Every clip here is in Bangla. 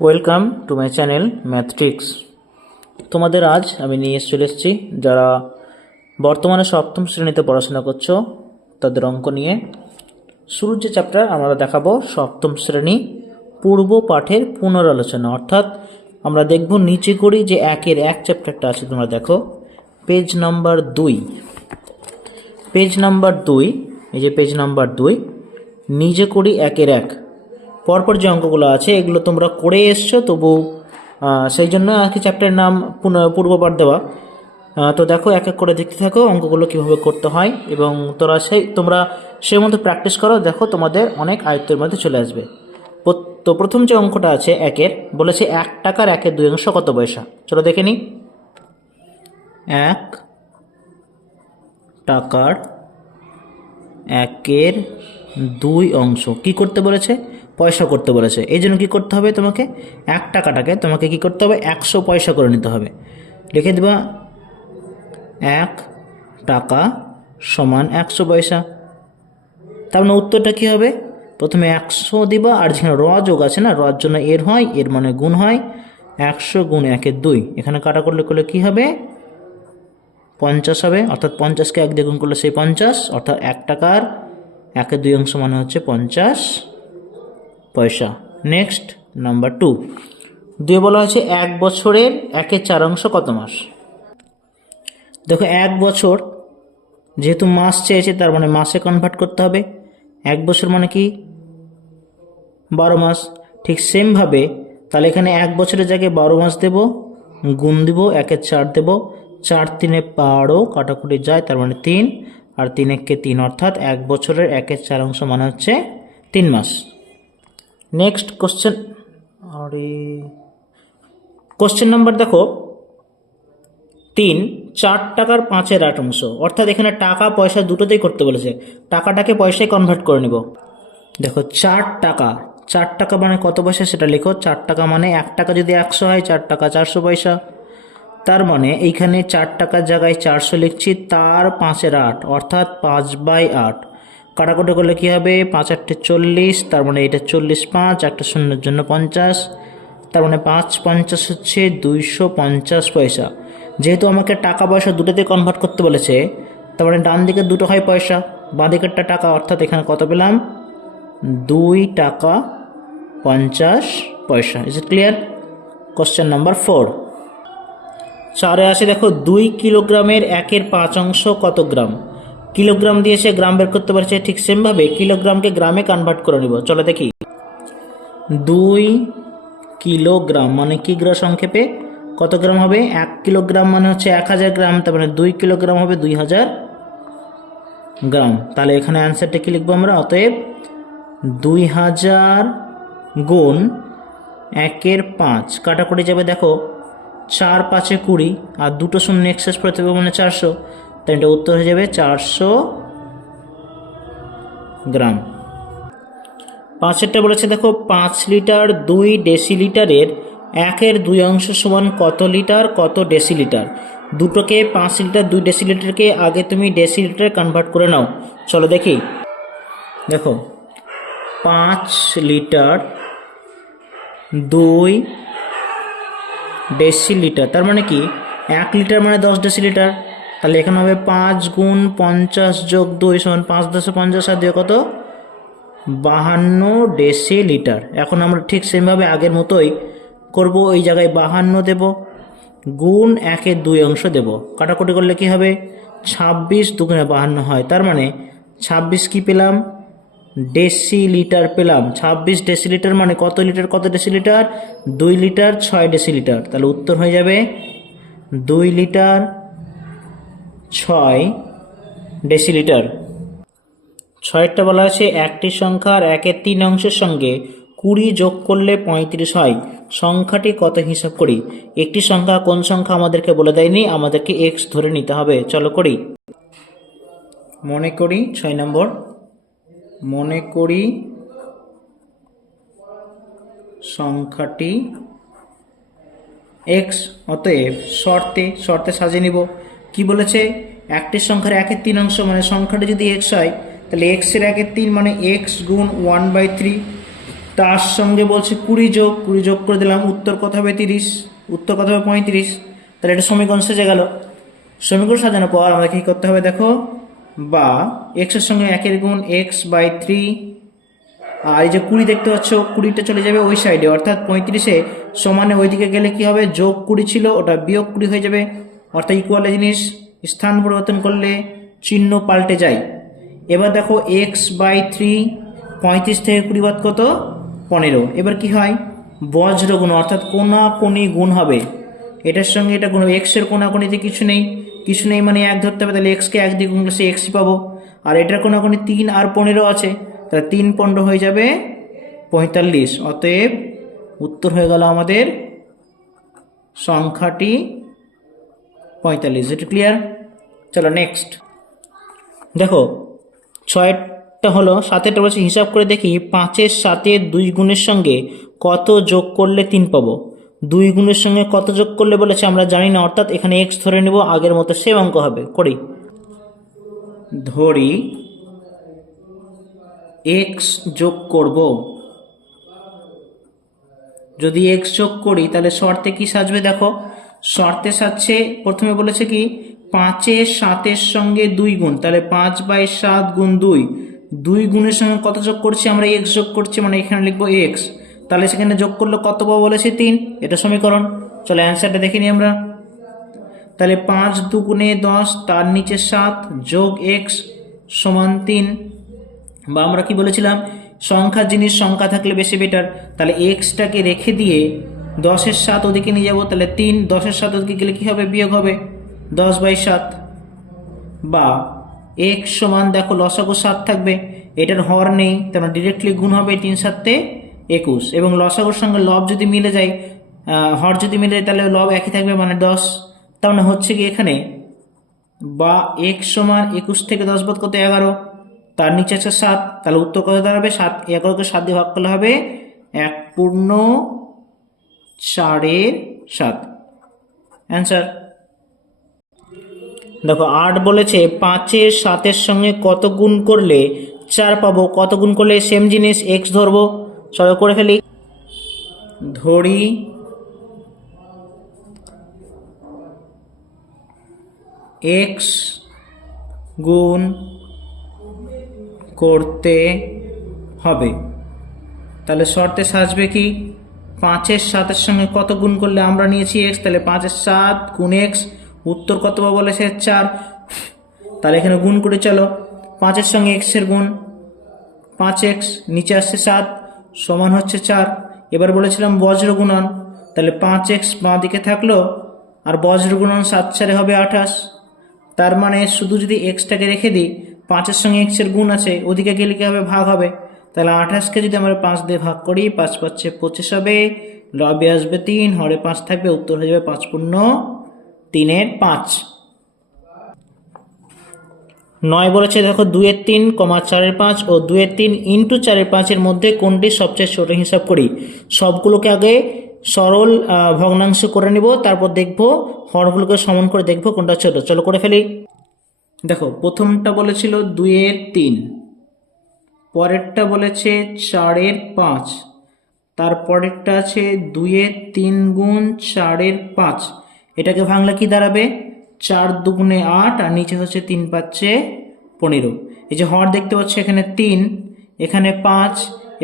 Welcome to my channel math tricks. তোমাদের আজ আমি নিয়ে চলে এসেছি যারা বর্তমানে সপ্তম শ্রেণীতে পড়াশোনা করছো তাদের অঙ্ক নিয়ে। শুরুর যে চ্যাপ্টার আমরা দেখাবো সপ্তম শ্রেণী পূর্ব পাঠের পুনরালোচনা, অর্থাৎ আমরা দেখব নিচে করি যে একের এক চ্যাপ্টারটা আছে, তোমরা দেখো পেজ নাম্বার 2। পেজ নাম্বার 2, এই যে পেজ নাম্বার 2 নিজে করি একের এক। পরপর যে অঙ্কগুলো আছে এগুলো তোমরা করে এসছো, তবু সেই জন্য আর কি চ্যাপ্টারের নাম পূর্বপাঠ দেওয়া। তো দেখো এক এক করে দেখতে থাকো অঙ্কগুলো কীভাবে করতে হয়, এবং তোমরা সেই মতো প্র্যাকটিস করো, দেখো তোমাদের অনেক আয়ত্তের মধ্যে চলে আসবে। তো প্রথম যে অঙ্কটা আছে একের, বলেছে 1 টাকার 1/2 অংশ কত পয়সা। চলো দেখে নিই। 1 টাকার 1/2 অংশ কি করতে বলেছে? পয়সা করতে বলেছে। এই জন্য কী করতে হবে তোমাকে? 1 টাকাটাকে তোমাকে কী করতে হবে? 100 পয়সা করে নিতে হবে। লিখে দেবা 1 টাকা সমান 100 পয়সা। তার মানে উত্তরটা কী হবে? প্রথমে 100 দিবা, আর যেখানে র যোগ আছে না, রর জন্য এর হয়, এর মানে গুণ হয়। 100 গুণ 1/2, এখানে কাটা করলে কী হবে? 50 হবে, অর্থাৎ 50কে 1 দিয়ে গুণ করলে সেই 50, অর্থাৎ 1 টাকার 1/2 অংশ মানে হচ্ছে 50 পয়সা। নেক্সট নাম্বার 2 দিয়ে বলা হয়েছে 1 বছরের 1/4 অংশ কত মাস। দেখো 1 বছর যেহেতু মাস চেয়েছে, তার মানে মাসে কনভার্ট করতে হবে। 1 বছর মানে কি? 12 মাস। ঠিক সেমভাবে তাহলে এখানে 1 বছরের জায়গায় 12 মাস দেব, গুণ দিব, 1/4 দেব, 4 3 12, কাটাকুটি যায়, তার মানে 3, আর 3 1 3, অর্থাৎ 1 বছরের 1/4 অংশ মানে হচ্ছে 3 মাস। নেক্সট কোশ্চেন, কোশ্চেন নাম্বার দেখো 3, 4 টাকার 5/8 অংশ, অর্থাৎ এখানে টাকা পয়সা দুটোতেই করতে বলেছে। টাকাটাকে পয়সায় কনভার্ট করে নিব। দেখো 4 টাকা মানে কত পয়সা সেটা লিখো। 4 টাকা মানে 1 টাকা যদি 100 হয়, 4 টাকা 400 পয়সা। তার মানে এইখানে 4 টাকার জায়গায় 400 লিখছি, তার 5/8, অর্থাৎ 5/8। কাটাকুটি করলে কী হবে? 5 8 40, তার মানে এটা 40, 5 একটা শূন্যের জন্য 50, তার মানে 5 50 হচ্ছে 250 পয়সা। যেহেতু আমাকে টাকা পয়সা দুটোতে কনভার্ট করতে বলেছে, তার মানে ডান দিকের দুটো হয় পয়সা, বাঁ দিকেরটা টাকা, অর্থাৎ এখানে কত পেলাম? 2 টাকা 50 পয়সা। Is it clear? Question number 4 4-এ আসে দেখো 2 কিলোগ্রামের 1/5 অংশ কত গ্রাম। কিলোগ্রাম দিয়েছে, গ্রাম বের করতে পারছে। ঠিক সেমভাবে কিলোগ্রামকে গ্রামে কনভার্ট করে নিব। চলো দেখি। 2 কিলোগ্রাম মানে কি গ্রাম সংক্ষেপে কত গ্রাম হবে? 1 কিলোগ্রাম মানে হচ্ছে 1000 গ্রাম, তার মানে 2 কিলোগ্রাম হবে 2000 গ্রাম। তাহলে এখানে অ্যান্সারটা কি লিখবো আমরা? অতএব 2000 গুণ 1/5, কাটাকুটি যাবে। দেখো 4 5 20, আর দুটো শূন্য এক্সেস করতে হবে মানে 400, তাই এটা উত্তর হয়ে যাবে 400 গ্রাম। 5এরটা বলেছে দেখো 5 লিটার 2 ডেসিলিটারের 1/2 অংশ সমান কত লিটার কত ডেসিলিটার। দুটোকে 5 লিটার 2 ডেসিলিটারকে আগে তুমি ডেসিলিটারে কনভার্ট করে নাও। চলো দেখি। দেখো 5 লিটার 2 ডেসিলিটার, তার মানে কি 1 লিটার মানে 10 ডেসিলিটার। তাহলে এখানে হবে 5 গুণ 50 যোগ 2 সমান 5 10 50, আর 2 কত? 52 ডেসিলিটার। এখন আমরা ঠিক সেমভাবে আগের মতোই করব। ওই জায়গায় 52 দেব, গুণ 1/2 অংশ দেব। কাটাকুটি করলে কি হবে? 26 2 52 হয়, তার মানে 26 কি পেলাম? ডেসিলিটার পেলাম। 26 ডেসিলিটার মানে কত লিটার কত ডেসিলিটার? 2 litre 6 decilitre. তাহলে উত্তর হয়ে যাবে 2 লিটার 6 ডেসিলিটার। 6টা বলা আছে একটি সংখ্যার 1/3 অংশের সঙ্গে 20 যোগ করলে 35 হয়, সংখ্যাটি কত হিসাব করি। একটি সংখ্যা কোন সংখ্যা আমাদেরকে বলে দেয়নি, আমাদেরকে এক্স ধরে নিতে হবে। চলো করি। মনে করি 6 নম্বর, মনে করি সংখ্যাটি এক্স। অতএব শর্তে সাজিয়ে নিব। কি বলেছে? একটি সংখ্যার 1/3 অংশ মানে সংখ্যাটি যদি এক্স হয়, তাহলে এক্সের 1/3 মানে এক্স গুণ 1/3, তার সঙ্গে বলছে 20 যোগ করে দিলাম, উত্তর কত হবে 30, উত্তর কত হবে 35। তাহলে এটা সমীকরণ সেজে গেল। সমীকরণ সাজানোর পর আমাদের কী করতে হবে দেখো, বা এক্সের সঙ্গে 1 গুণ x/3, আর এই যে 20 দেখতে পাচ্ছ, 20টা চলে যাবে ওই সাইডে, অর্থাৎ 35-এ সমানে ওইদিকে গেলে কি হবে, যোগ 20 ছিল ওটা বিয়োগ 20 হয়ে যাবে, অর্থাৎ ইকুয়াল জিনিস স্থান পরিবর্তন করলে চিহ্ন পাল্টে যায়। এবার দেখো x/3, 35 থেকে 20 বাদ কত, 15। এবার কি হয়, বজ্র গুণ, অর্থাৎ কোনাকুনি গুণ হবে, এটার সঙ্গে এটা গুণ হবে। এক্সের কোনাকুনিতে কিছু নেই, কিছু নেই মানে 1 ধরতে হবে, তাহলে এক্সকে 1 দিয়ে গুণ করলে সে এক্সই পাবো। আর এটার কোনাকুনি 3 আর 15 আছে, তাহলে 3 15 হয়ে যাবে 45। অতএব উত্তর হয়ে গেল আমাদের সংখ্যাটি 45। এটা ক্লিয়ার? চলো নেক্সট দেখো, 6টা হলো, 7টা বলছে হিসাব করে দেখি 5-এর 7-এর 2 গুণের সঙ্গে কত যোগ করলে 3 পাবো। 2 গুণের সঙ্গে কত যোগ করলে বলেছে আমরা জানি না, অর্থাৎ এখানে এক্স ধরে নেব, আগের মতো সেম অঙ্ক হবে। করি, ধরি এক্স যোগ করব। যদি এক্স যোগ করি তাহলে শর্তে কি সাজবে দেখো, শর্তে সাজছে প্রথমে বলেছে কি 5-এর 7-এর সঙ্গে 2 গুণ, তাহলে 5/7 গুণ 2, 2 গুণের সঙ্গে কত যোগ করছি আমরা, এক্স যোগ করছি, মানে এখানে লিখবো এক্স, তাহলে সেখানে যোগ করলে কত পাবো বলেছে 3। এটা সমীকরণ। চলো অ্যান্সারটা দেখে নিই আমরা। তাহলে 5 2 10, তার নিচে 7 যোগ এক্স সমান 3। বা আমরা কি বলেছিলাম, সংখ্যার জিনিস সংখ্যা থাকলে বেশি বেটার, তাহলে এক্সটাকে রেখে দিয়ে 10-এর 7 ওদিকে নিয়ে যাবো, তাহলে 3, 10-এর 7 ওদিকে গেলে কি হবে, বিয়োগ হবে 10/7। বা এক্স সমান দেখো লসাগু 7 থাকবে, এটার হর নেই, তাহলে ডিরেক্টলি গুণ হবে 3 7 21, এবং লসাগুর সঙ্গে লব যদি মিলে যায়, হর যদি মিলে যায় তাহলে লব একই থাকবে, মানে 10। তার মানে হচ্ছে কি এখানে বা এক্স সমান 21 থেকে 10 বাদ কত, 11, তার নিচে আছে 7, তাহলে উত্তর কত দাঁড়াবে, 7, 11কে 7 দিয়ে ভাগ করলে হবে 1/4 অ্যান্সার। দেখো 8 বলেছে 5-এর 7-এর সঙ্গে কত গুণ করলে 4 পাবো। কত গুণ করলে, সেম জিনিস এক্স ধরবো, চলো করে ফেলি। ধরি এক্স গুণ করতে হবে, তাহলে শর্তে সাজবে কি 5-এর 7-এর সঙ্গে কত গুণ করলে, আমরা নিয়েছি এক্স, তাহলে 5-এর 7 গুণ এক্স, উত্তর কত পাবো বলেছে 4। তাহলে এখানে গুণ করে চলো, 5-এর সঙ্গে এক্সের গুণ 5x, নিচে আসছে 7 সমান হচ্ছে 4। এবার বলেছিলাম বজ্র গুণন, তাহলে 5x বাঁ দিকে থাকলো, আর বজ্র গুণন 7×4 হবে 28। তার মানে শুধু যদি এক্সটাকে রেখে দিই, 5-এর সঙ্গে এক্সের গুণ আছে, ওদিকে গেলে কি হবে, ভাগ হবে, তাহলে 28কে যদি আমরা 5 দিয়ে ভাগ করি, 5 5 25 হবে, লবে আসবে 3, হরে 5 থাকবে, উত্তর হয়ে যাবে 5 পূর্ণ 3/5। 9 বলেছে দেখো 2/3, 4/5 ও 2/3 ইন্টু 4/5 মধ্যে কোনটি সবচেয়ে ছোট, হিসাব করি। সবগুলোকে আগে সরল ভগ্নাংশ করে নিব, তারপর দেখবো হরগুলোকে সমান করে দেখবো কোনটা ছোট। চলো করে ফেলি। দেখো প্রথমটা বলেছিল 2/3, পরেরটা বলেছে 4/5, তারপরেরটা আছে 2/3 গুণ 4/5। এটাকে ভাঙলে কি দাঁড়াবে, 4 2 8, আর নিচে হচ্ছে 3 5 15। এই যে হর দেখতে পাচ্ছ, এখানে 3, এখানে 5,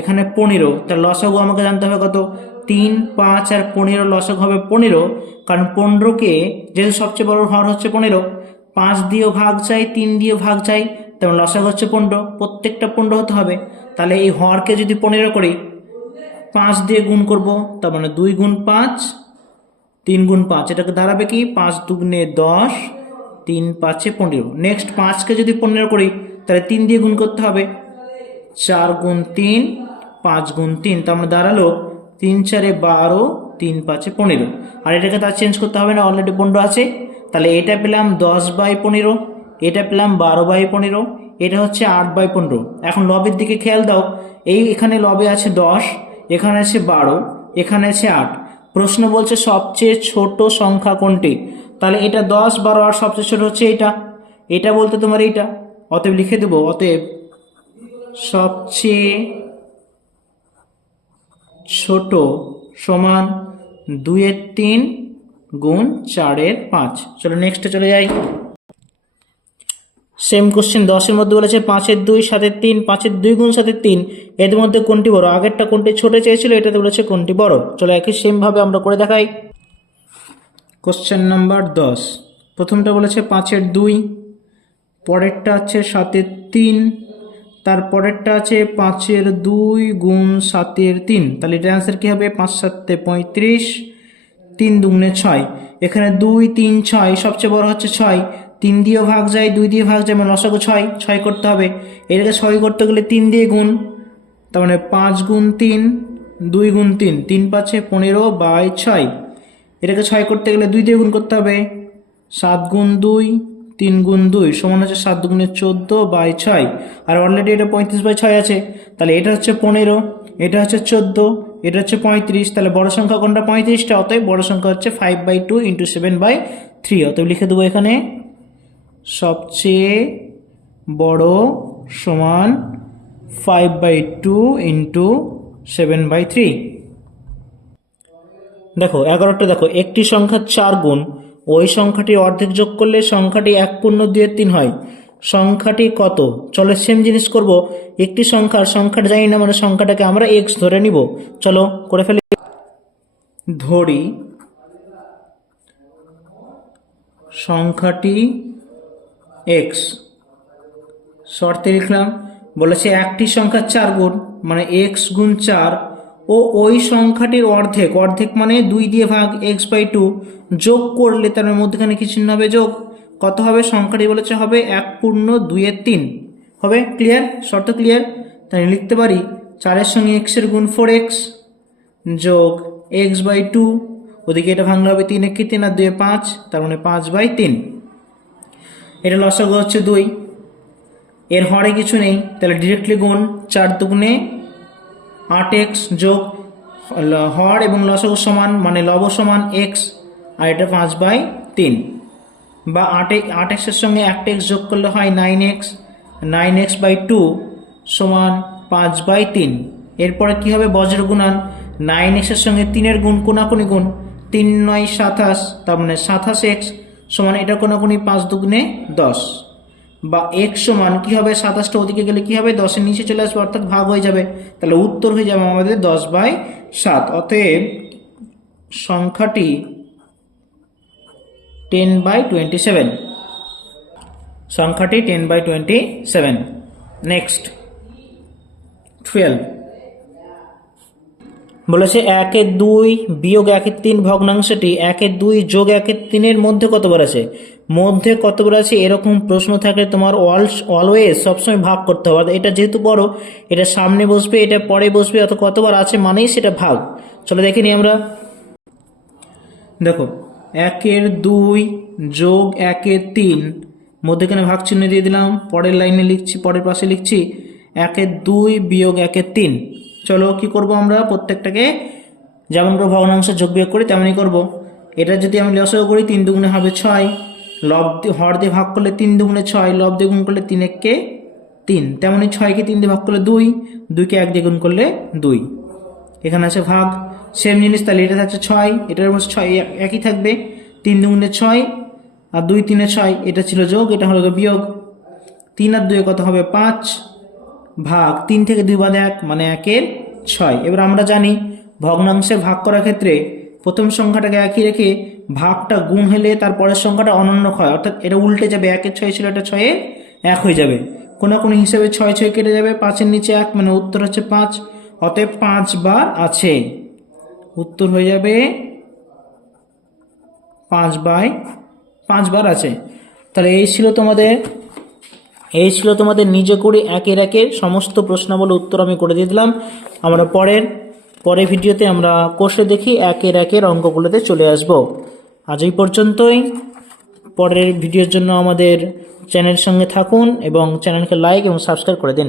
এখানে 15, তার লসাগু আমাকে জানতে হবে কত, 3 5 আর 15 লসাগু হবে 15, কারণ 15কে যেহেতু সবচেয়ে বড় হর হচ্ছে 15, 5 দিয়েও ভাগ চাই, 3 দিয়েও ভাগ চাই, তেমন লসাগু হচ্ছে 15, প্রত্যেকটা 15 হতে হবে। তাহলে এই হরকে যদি 15 করি, 5 দিয়ে গুণ করব, তার মানে 2 গুণ 5, 3 গুণ 5, এটাকে দাঁড়াবে কি 5 2 10, 3 5 15। নেক্সট 5কে যদি 15 করি, তাহলে 3 দিয়ে গুণ করতে হবে, 4 গুণ 3, 5 গুণ 3, তার মানে দাঁড়ালো 3 4 12, 3 5 15। আর এটাকে তার চেঞ্জ করতে হবে না, অলরেডি 15 আছে, তাহলে এটা পেলাম 10/15, এটা পেলাম 12/15, এটা হচ্ছে 8/15। এখন লবের দিকে খেয়াল দাও, এখানে লবে আছে 10, এখানে আছে 12, এখানে আছে 8। প্রশ্ন বলছে সবচেয়ে ছোট সংখ্যা কোনটি, তাহলে এটা 10 12 আর সবচেয়ে ছোট হচ্ছে এটা বলতে তোমার এইটা, অতএব লিখে দেবো, অতএব সবচেয়ে ছোট সমান 2-এর 3 গুণ 4-এর 5। চলো নেক্সটে চলে যাই। সেম কোশ্চেন 10-এর মধ্যে বলেছে 5-এর 2 7-এর 3, 5-এর 2 গুণ 7-এর 3, এদের মধ্যে কোনটি বড়? আগেরটা কোনটি ছোট চেয়েছিল, এটাতে বলেছে কোনটি বড়। চলো একই সেমভাবে আমরা করে দেখাই। কোশ্চেন নাম্বার 10, প্রথমটা বলেছে 5-এর 2, পরেরটা আছে 7-এর 3, তার পরেরটা আছে 5-এর 2 গুণ 7-এর 3। তাহলে এটা অ্যান্সার কী হবে? 5 7 35, 3 দুগুণে 6। এখানে 2 3 6, সবচেয়ে বড় হচ্ছে 6, 3 দিয়েও ভাগ যায় 2 দিয়ে ভাগ যায়, মানে লসাগু 6 করতে হবে। এটাকে 6 করতে গেলে 3 দিয়ে গুণ, তার মানে 5 গুণ 3, 2 গুণ 3, 3 5 15/6। এটাকে 6 করতে গেলে 2 দিয়ে গুণ করতে হবে, 7 গুণ 2, 3 গুণ 2 সমান হচ্ছে 7 দুগুণে 14/6। আর অলরেডি এটা 35/6 আছে, তাহলে এটা হচ্ছে 15, এটা হচ্ছে 14, এটা হচ্ছে 35। তাহলে বড় সংখ্যা কোনটা? 35টা। অতএব বড় সংখ্যা হচ্ছে 5/2 × 7/3। অতএব লিখে দেবো এখানে সবচেয়ে বড় সমান 5/2 × 7/3। দেখো 11টা, দেখো একটি সংখ্যা 4 গুণ ওই সংখ্যাটির অর্ধেক যোগ করলে সংখ্যাটি 1/2-3 হয়, সংখ্যাটি কত? চলো সেম জিনিস করব। একটি সংখ্যাটা জানি না, মানে সংখ্যাটাকে আমরা x ধরে নিব। চলো করে ফেলি। ধরি সংখ্যাটি x, শর্তে লিখলাম। বলেছে একটি সংখ্যা 4 গুণ, মানে x গুণ 4, ও ওই সংখ্যাটির অর্ধেক মানে 2 দিয়ে ভাগ x/2 যোগ করলে তার মধ্যখানে কি চিহ্ন হবে? যোগ। কত হবে? সংখ্যাটি বলেছে হবে 1/2-3 হবে। ক্লিয়ার? শর্ত ক্লিয়ার? তাই লিখতে পারি 4-এর সঙ্গে x-এর গুণ 4x যোগ x/2, ওদিকে এটা ভাঙলে হবে 3 × 3 আর 2 5, তার মানে 5/3। এটা লসাগু হচ্ছে 2, এর হরে কিছু নেই, তাহলে ডিরেক্টলি গুণ 4 দুগুণে 8x যোগ হর এবং লসাগু সমান, মানে লব সমান x, আর এটা 5/3। বা 8x এর সঙ্গে 1x যোগ করলে হয় 9x, 9x/2 সমান 5/3। এরপরে কি হবে? বজ্র গুণান, 9x এর সঙ্গে 3-এর গুণ, কোনাকুনি গুণ, 3 9 27, তার মানে 27x সমান এটা কোনাকুনি 5 দুগুণে 10। বা x সমান কি হবে? 27টা ওদিকে গেলে কি হবে? 10-এর নিচে চলে আসবে, অর্থাৎ ভাগ হয়ে যাবে। তাহলে উত্তর হয়ে যাবে আমাদের 10/7। অতএব সংখ্যাটি 10/27, সংখ্যাটি 10/27। নেক্সট 12 বলেছে 1/2 বিয়োগ 1/3 ভগ্নাংশটি 1/2 যোগ 1/3 মধ্যে কতবার আছে? মধ্যে কতবার আছে এরকম প্রশ্ন থাকলে তোমার অলওয়েজ সবসময় ভাগ করতে হবে। এটা যেহেতু বড়, এটা সামনে বসবে, এটা পরে বসবে, অত কতবার আছে মানেই সেটা ভাগ। চলো দেখে নিই আমরা। দেখো 1/2 যোগ 1/3 মধ্যেখানে ভাগ চিহ্ন দিয়ে দিলাম, পরের লাইনে লিখছি, পরের পাশে লিখছি 1/2 বিয়োগ 1/3। চলো কি করব আমরা? প্রত্যেকটাকে যেমন করে ভগ্নাংশ যোগ বিয়োগ করি তেমনই করব। এটা যদি আমি লসাগু করি 3 দুগুণে হবে 6, লব দিয়ে হর দিয়ে ভাগ করলে 3 দুগুণে 6, লব দিয়ে গুণ করলে 3 1 3, তেমনই 6কে 3 দিয়ে ভাগ করলে 2, 2কে 1 দিয়ে গুণ করলে 2। এখানে আছে ভাগ, সেম জিনিস। তাহলে এটা থাকছে 6, এটার মধ্যে 6 একই থাকবে, 3 দুগুণে 6 আর 2 3 6, এটা ছিল যোগ, এটা হলো বিয়োগ। 3 আর 2 কত হবে? 5, ভাগ 3 থেকে 2 বাদ 1, মানে 1/6। এবার আমরা জানি ভগ্নাংশে ভাগ করার ক্ষেত্রে প্রথম সংখ্যাটাকে একই রেখে ভাগটা গুণ হলে তারপরের সংখ্যাটা অনন্য হয়, অর্থাৎ এটা উল্টে যাবে। 1/6 ছিল, এটা 6/1 হয়ে যাবে। কোনো হিসাবে 6 6 কেটে যাবে, 5-এর নিচে 1, মানে উত্তর হচ্ছে 5। অতএব 5 বার আছে, উত্তর হয়ে যাবে 5/5 বার আছে। তাহলে এই ছিল তোমাদের নিজে করে একের সমস্ত প্রশ্নাবলী উত্তর আমি করে দিয়ে দিলাম। আমরা পরের ভিডিওতে আমরা কোষে দেখি একের অঙ্কগুলোতে চলে আসব। আজ এই পর্যন্তই। পরের ভিডিওর জন্য আমাদের চ্যানেলের সঙ্গে থাকুন এবং চ্যানেলকে লাইক এবং সাবস্ক্রাইব করে দিন।